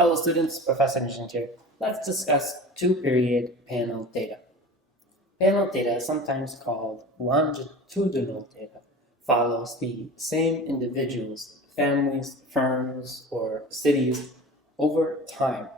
Hello students, Professor Nishant here. Let's discuss two-period panel data. Panel data, sometimes called longitudinal data, follows the same individuals, families, firms, or cities over time.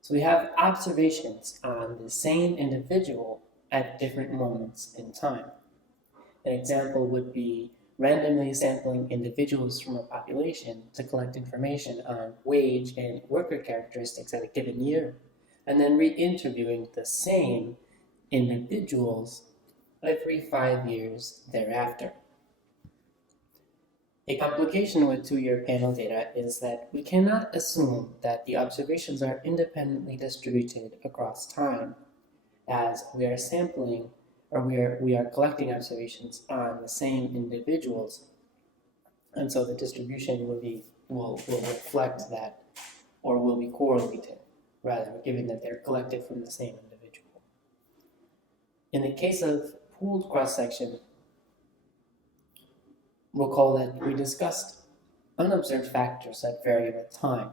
So we have observations on the same individual at different moments in time. An example would be randomly sampling individuals from a population to collect information on wage and worker characteristics at a given year, and then re-interviewing the same individuals every 5 years thereafter. A complication with two-year panel data is that we cannot assume that the observations are independently distributed across time, as we are sampling or we are collecting observations on the same individuals, and so the distribution will reflect that, or will be correlated, rather, given that they're collected from the same individual. In the case of pooled cross-section, recall that we discussed unobserved factors that vary with time,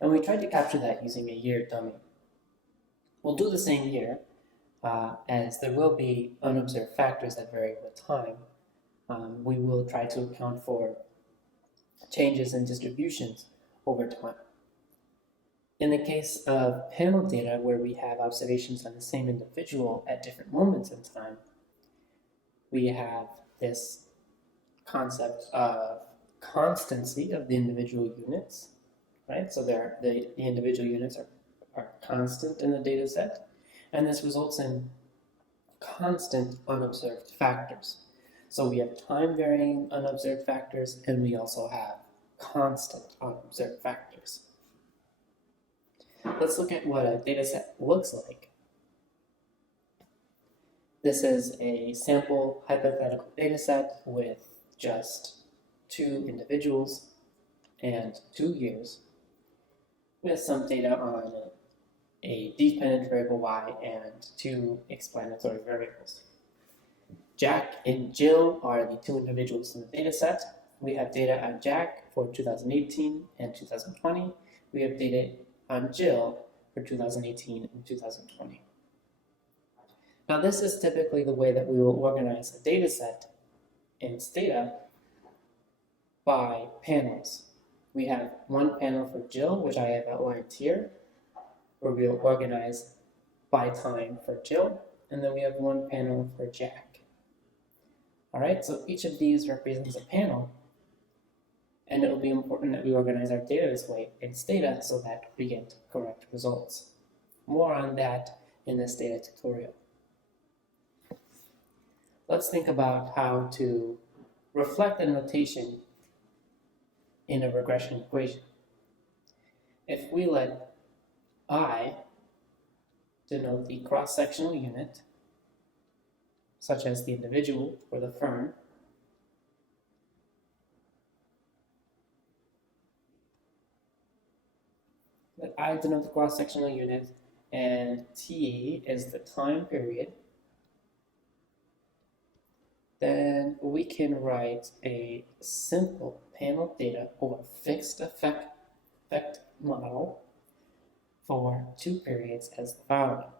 and we tried to capture that using a year dummy. We'll do the same here, as there will be unobserved factors that vary with time. We will try to account for changes in distributions over time. In the case of panel data, where we have observations on the same individual at different moments in time, we have this concept of constancy of the individual units, right? So the individual units are constant in the data set. And this results in constant unobserved factors. So we have time-varying unobserved factors, and we also have constant unobserved factors. Let's look at what a data set looks like. This is a sample hypothetical data set with just 2 individuals and 2 years, with some data on a dependent variable y and 2 explanatory variables. Jack and Jill are the 2 individuals in the data set. We have data on Jack for 2018 and 2020. We have data on Jill for 2018 and 2020. Now this is typically the way that we will organize a data set and its data by panels. We have one panel for Jill, which I have outlined here, where we'll organize by time for Jill, and then we have one panel for Jack. All right, so each of these represents a panel, and it will be important that we organize our data this way, its data, so that we get correct results. More on that in this data tutorial. Let's think about how to reflect the notation in a regression equation. If we let I denote the cross-sectional unit, such as the individual or the firm, let I denote the cross-sectional unit, and T is the time period, then we can write a simple panel data over fixed effect model for 2 periods as the following.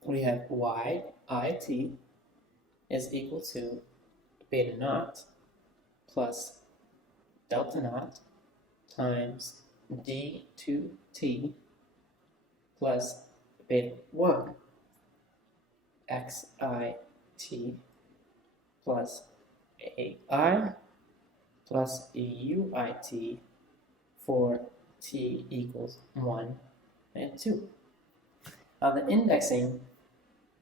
We have yit is equal to beta naught plus delta naught times d2t plus beta 1 xit plus ai plus uit for t equals 1 and 2. Now the indexing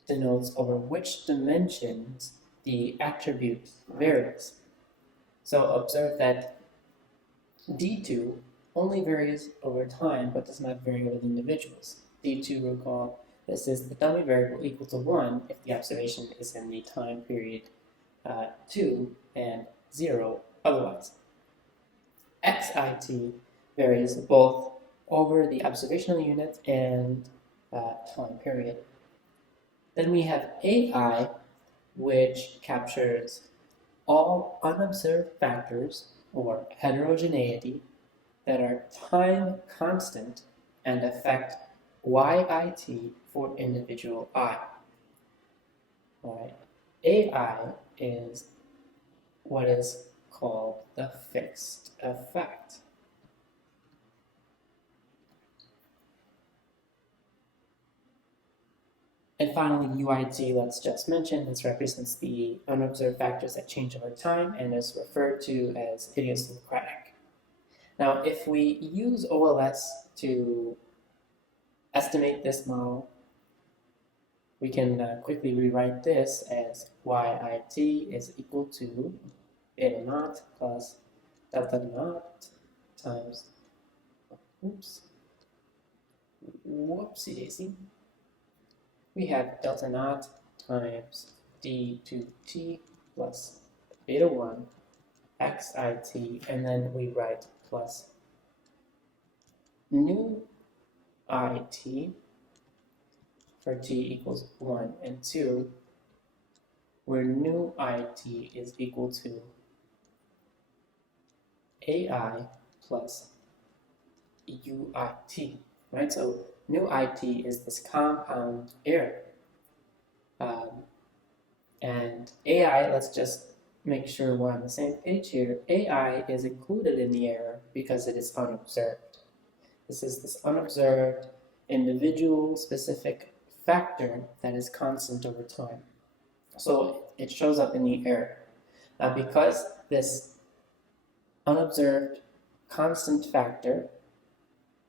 denotes over which dimensions the attribute varies. So observe that D2 only varies over time, but does not vary with individuals. D2, recall, this is the dummy variable equal to 1 if the observation is in the time period 2 and 0 otherwise. Xit varies both over the observational unit and time period. Then we have AI, which captures all unobserved factors or heterogeneity that are time constant and affect YIT for individual I. All right. AI is what is called the fixed effect. And finally, UIT, let's just mention, this represents the unobserved factors that change over time and is referred to as idiosyncratic. Now, if we use OLS to estimate this model, we can quickly rewrite this as YIT is equal to beta naught plus delta naught times, whoopsie daisy. We have delta naught times d2t plus beta 1 xit, and then we write plus nu it for t equals 1 and 2, where nu it is equal to ai plus uit, right? So nu it is this compound error. And AI, let's just make sure we're on the same page here. AI is included in the error because it is unobserved. This is this unobserved, individual specific factor that is constant over time. So it shows up in the error. Because this unobserved constant factor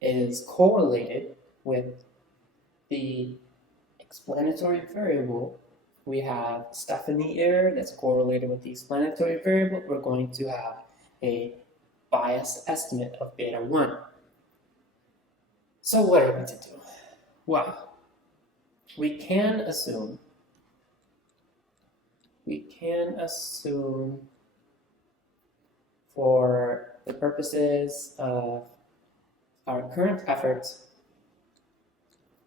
is correlated with the explanatory variable, we have stuff in the error that's correlated with the explanatory variable, we're going to have a biased estimate of beta 1. So what are we to do? Well, we can assume for the purposes of our current efforts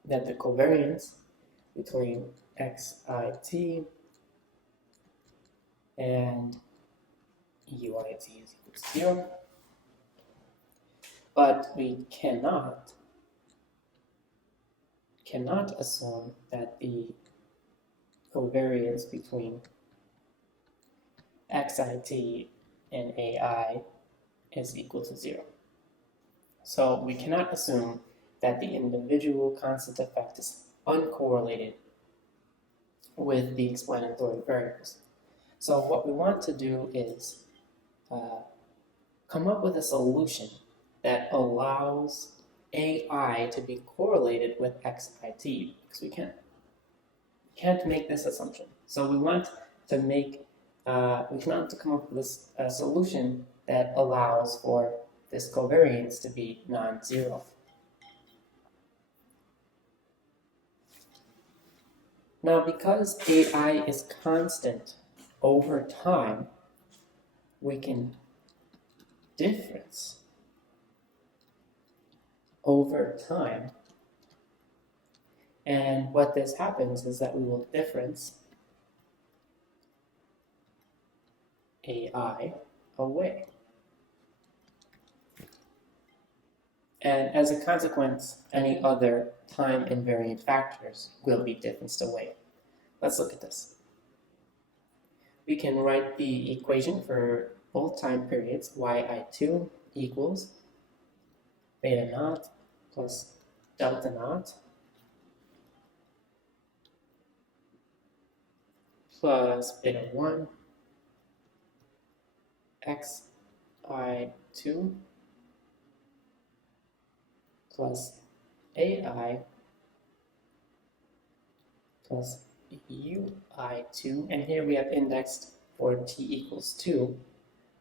that the covariance between xit and uit is equal to 0, but we cannot assume that the covariance between xit and ai is equal to 0. So we cannot assume that the individual constant effect is uncorrelated with the explanatory variables. So what we want to do is come up with a solution that allows AI to be correlated with xit, because we can't make this assumption. So we want to come up with this solution that allows for this covariance to be non-zero. Now, because AI is constant over time, we can difference over time. And what this happens is that we will difference AI away. And as a consequence, any other time invariant factors will be differenced away. Let's look at this. We can write the equation for both time periods. yi2 equals beta naught plus delta naught plus beta 1 xi2 plus ai plus ui2, and here we have indexed for t equals 2.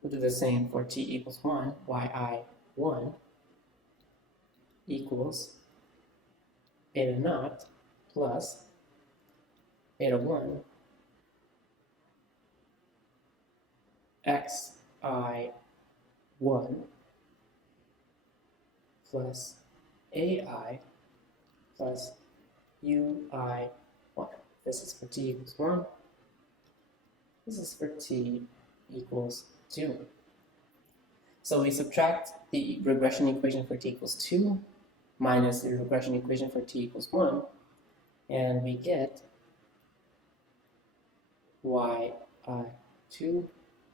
We'll do the same for t equals 1, yi1 equals beta naught plus beta 1 xi1 plus ai plus ui1. This is for t equals 1. This is for t equals 2. So we subtract the regression equation for t equals 2 minus the regression equation for t equals 1, and we get yi2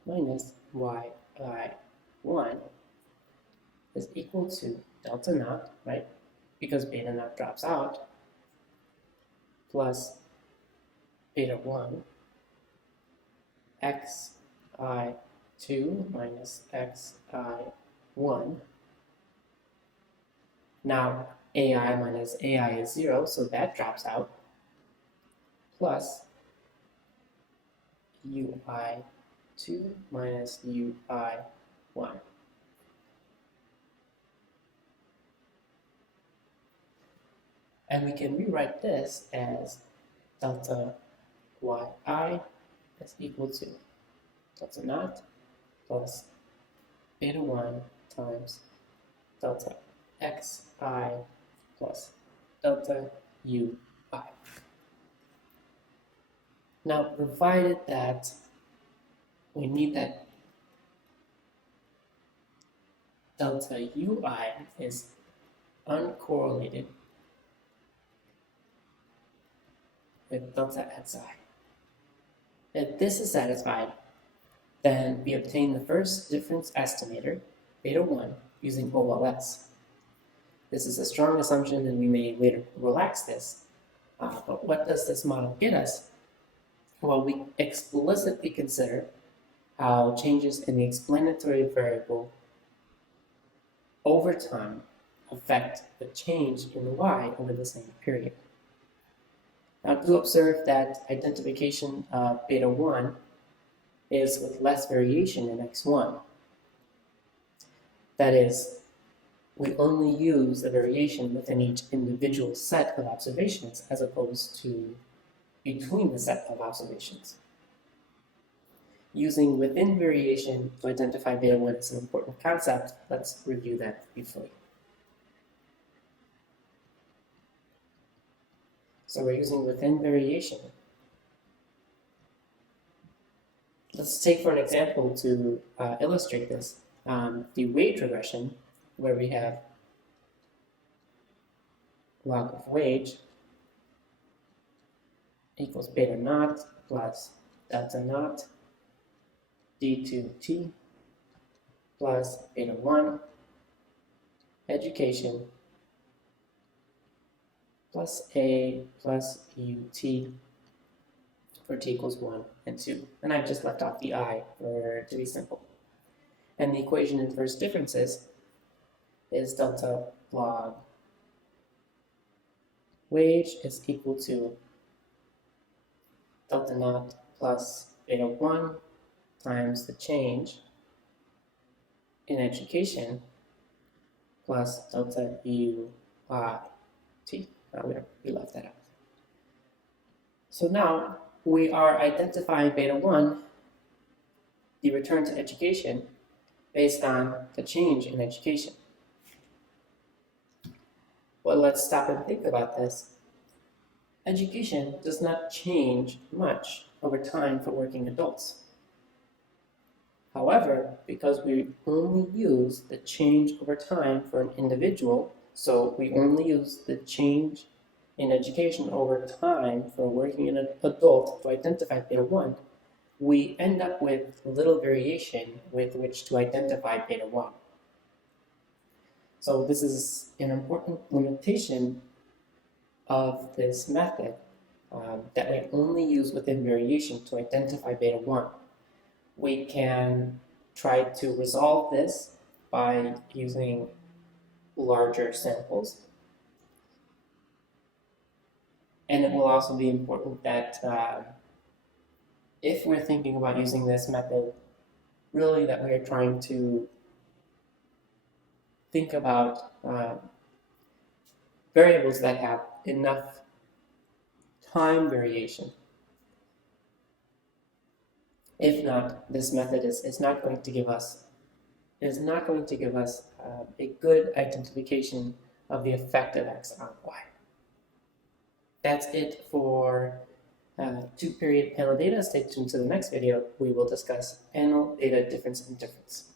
minus yi1 is equal to delta naught, right? Because beta naught drops out, plus beta 1 xi2 minus xi1. Now ai minus ai is 0, so that drops out, plus ui2 minus ui1. And we can rewrite this as delta yi is equal to delta naught plus beta 1 times delta xi plus delta ui. Now, provided that we need that delta ui is uncorrelated with delta xi. If this is satisfied, then we obtain the first difference estimator, beta 1, using OLS. This is a strong assumption, and we may later relax this. But what does this model get us? Well, we explicitly consider how changes in the explanatory variable over time affect the change in y over the same period. Now, do observe that identification of beta 1 is with less variation in x1. That is, we only use the variation within each individual set of observations as opposed to between the set of observations. Using within variation to identify beta 1 is an important concept. Let's review that briefly. So we're using within variation. Let's take for an example to illustrate this, the wage regression, where we have log of wage equals beta naught plus delta naught d2t plus beta 1 education plus a plus ut for t equals 1 and 2. And I've just left off the I to be simple. And the equation in first differences is delta log wage is equal to delta naught plus beta 1 times the change in education plus delta u t. We left that out. So now we are identifying beta 1, the return to education, based on the change in education. Well, let's stop and think about this. Education does not change much over time for working adults. However, because we only use the change over time for an individual, so we only use the change in education over time for working an adult to identify beta 1, we end up with little variation with which to identify beta 1. So this is an important limitation of this method, that we only use within variation to identify beta 1. We can try to resolve this by using larger samples. And it will also be important that if we're thinking about using this method, really that we are trying to think about variables that have enough time variation. If not, this method is not going to give us a good identification of the effect of x on y. That's it for two-period panel data. Stay tuned to the next video. We will discuss panel data difference and difference.